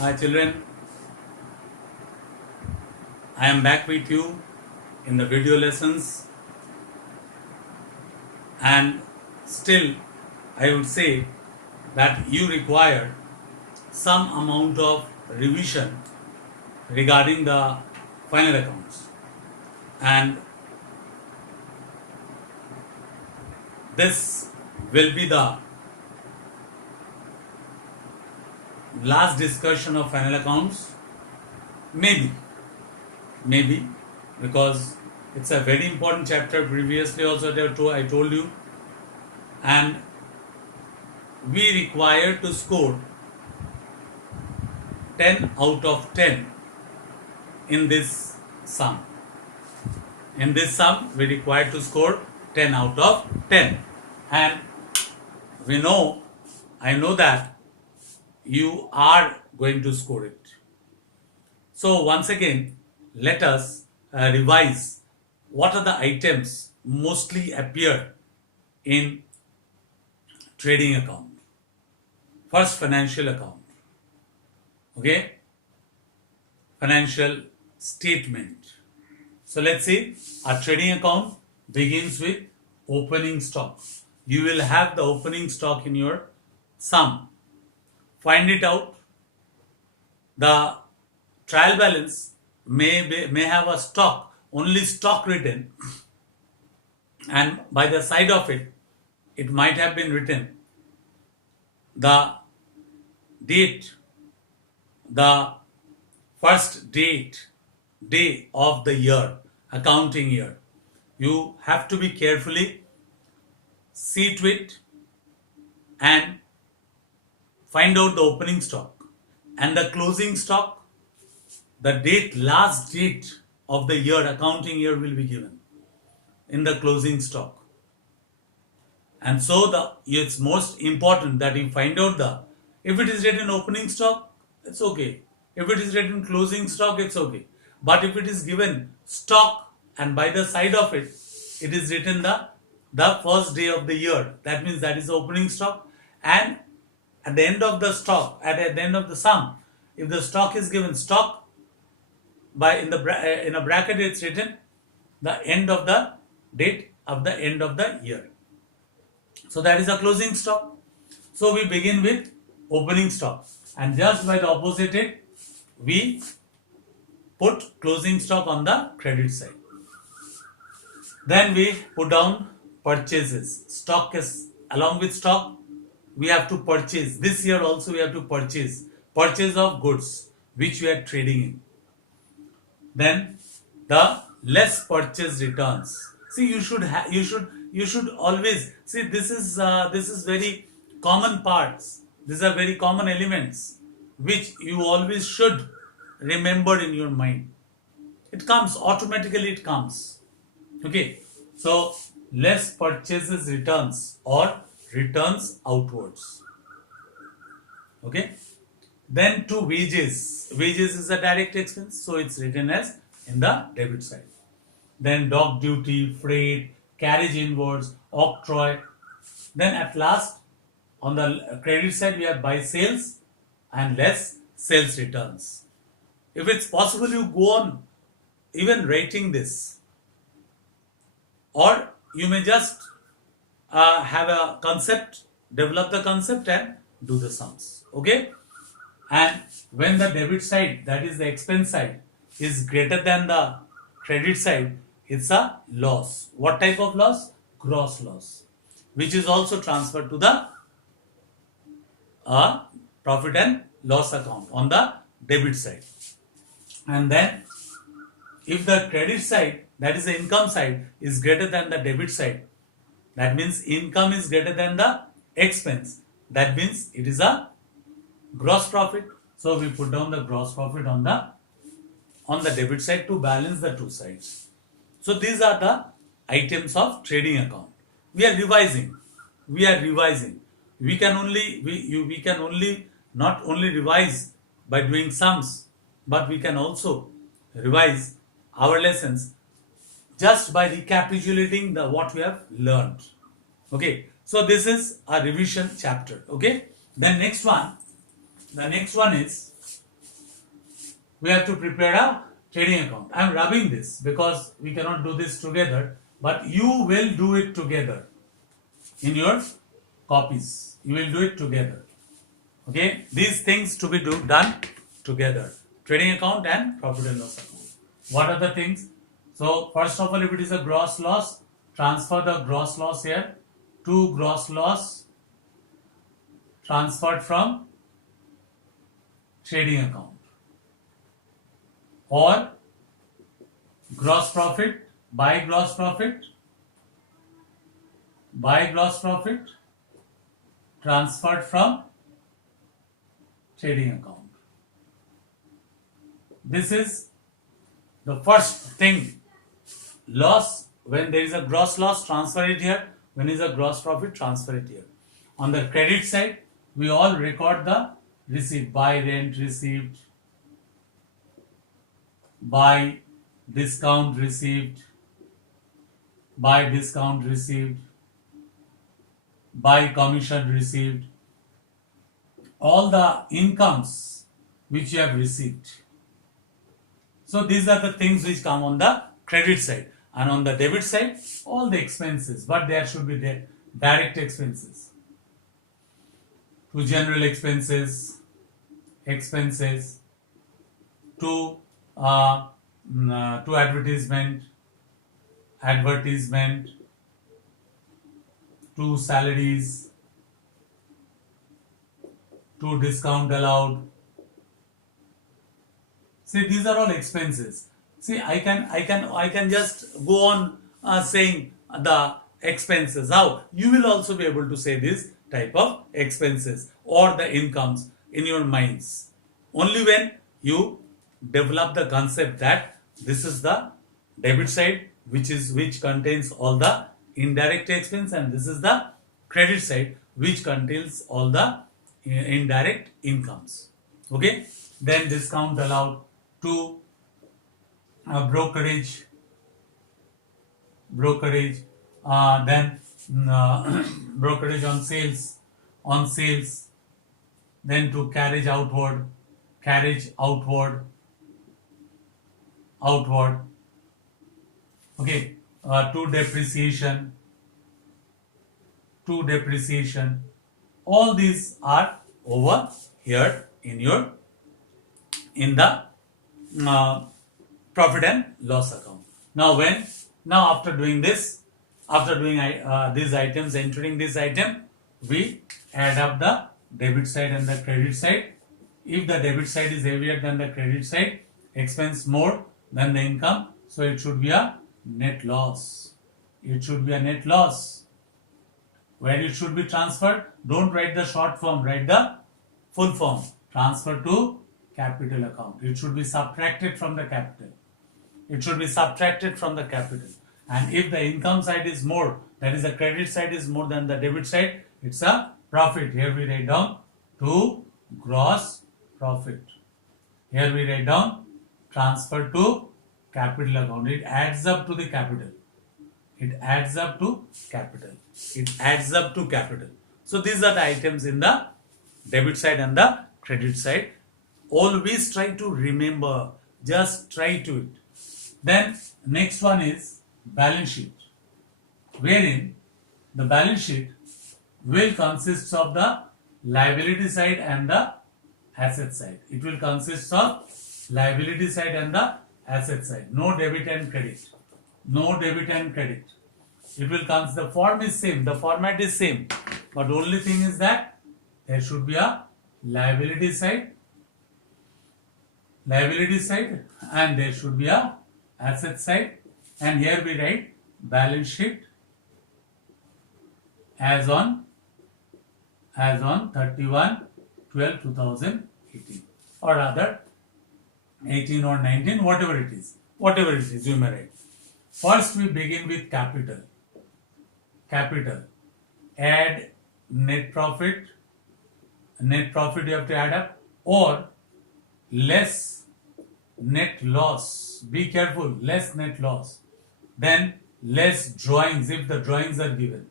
Hi children, I am back with you in the video lessons, and still I would say that you require some amount of revision regarding the final accounts, and this will be the last discussion of final accounts, maybe because it's a very important chapter. Previously also I told you, and we require to score 10 out of 10 in this sum. In this sum we require to score 10 out of 10, and I know that you are going to score it. So once again, let us revise what are the items mostly appear in trading account. First, financial account. Okay, financial statement. So let's see, a trading account begins with opening stock. You will have the opening stock in your sum. Find it out. The trial balance may have a stock, only stock written, and by the side of it, it might have been written the date, the first day of the year, accounting year. You have to be carefully see to it and find out the opening stock and the closing stock. The date, last date of the year, accounting year, will be given in the closing stock. And so it's most important that you find out if it is written opening stock, it's okay. If it is written closing stock, it's okay. But if it is given stock and by the side of it, it is written the first day of the year, that means that is the opening stock. And at the end of the stock, at the end of the sum, if the stock is given stock, in a bracket it's written the end of the date of the end of the year. So that is a closing stock. So we begin with opening stock, and just by the opposite it, we put closing stock on the credit side. Then we put down purchases. Stock is along with stock. We have to purchase. This year also we have to purchase of goods which we are trading in. Then the less purchase returns. See, you should always see, this is very common parts. These are very common elements which you always should remember in your mind. It comes automatically. It comes. Okay. So less purchases returns or returns outwards. Okay. Then to wages. Wages is a direct expense, so it's written as in the debit side. Then dock duty, freight, carriage inwards, octroi. Then at last, on the credit side, we have buy sales and less sales returns. If it's possible, you go on even writing this, or you may just have a concept, develop the concept and do the sums. Okay. And when the debit side, that is the expense side, is greater than the credit side, it's a loss. What type of loss? Gross loss, which is also transferred to the profit and loss account on the debit side. And then if the credit side, that is the income side, is greater than the debit side, that means income is greater than the expense, that means it is a gross profit. So we put down the gross profit on the debit side to balance the two sides. So these are the items of trading account. We are revising. We can only not only revise by doing sums, but we can also revise our lessons just by recapitulating what we have learned. Okay. So this is a revision chapter. Okay. The next one is we have to prepare a trading account. I am rubbing this because we cannot do this together, but you will do it together in your copies. You will do it together. Okay, these things to be done together: trading account and profit and loss account. What are the things? So first of all, if it is a gross loss, transfer the gross loss here to gross loss transferred from trading account, or gross profit by gross profit transferred from trading account. This is the first thing. Loss, when there is a gross loss, transfer it here. When there is a gross profit, transfer it here. On the credit side, we all record the receipt: by rent received, by discount received, by discount received, by commission received, all the incomes which you have received. So these are the things which come on the credit side, and on the debit side, all the expenses, but there should be direct expenses, to general expenses, to advertisement, to salaries, to discount allowed. See, these are all expenses. See, I can just go on saying the expenses. How? You will also be able to say this type of expenses or the incomes in your minds. Only when you develop the concept that this is the debit side, which contains all the indirect expense, and this is the credit side, which contains all the indirect incomes. Okay, then discount allowed to brokerage, then brokerage on sales, then to carriage outward, okay, to depreciation. All these are over here in the profit and loss account. Now after doing these items, entering this item, we add up the debit side and the credit side. If the debit side is heavier than the credit side, expense more than the income, so it should be a net loss. Where it should be transferred, don't write the short form, write the full form. Transfer to capital account. It should be subtracted from the capital. And if the income side is more, that is the credit side is more than the debit side, it's a profit. Here we write down to gross profit. Here we write down transfer to capital account. It adds up to the capital. So these are the items in the debit side and the credit side. Always try to remember. Just try to it. Then next one is balance sheet, wherein the balance sheet will consist of the liability side and the asset side. It will consist of liability side and the asset side. No debit and credit. It will consist, the form is same, the format is same, but only thing is that there should be a liability side and there should be a asset side, and here we write balance sheet as on 31/12/2018, or rather 18 or 19, whatever it is you may write. First we begin with capital. Add net profit you have to add up, or less net loss. Be careful, less net loss. Then less drawings if the drawings are given.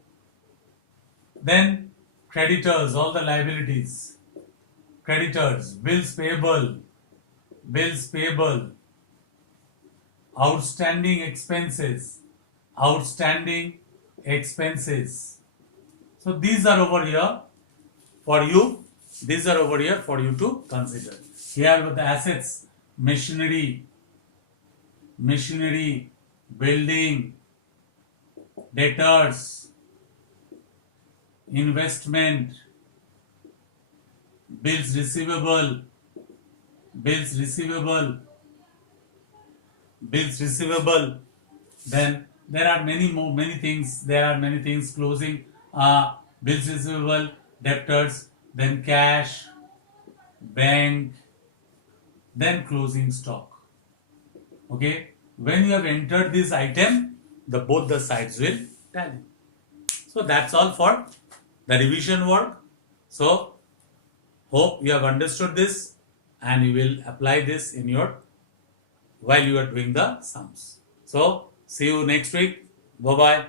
Then creditors, all the liabilities. Creditors, bills payable, bills payable, outstanding expenses, outstanding expenses. So these are over here for you. These are over here for you to consider. Here with the assets, machinery, building, debtors, investment, bills receivable, then there are many things. There are many things. Closing, bills receivable, debtors, then cash, bank, then closing stock. Okay, when you have entered this item, both the sides will tally. So that's all for the revision work. So hope you have understood this and you will apply this in your while you are doing the sums. So see you next week. Bye bye.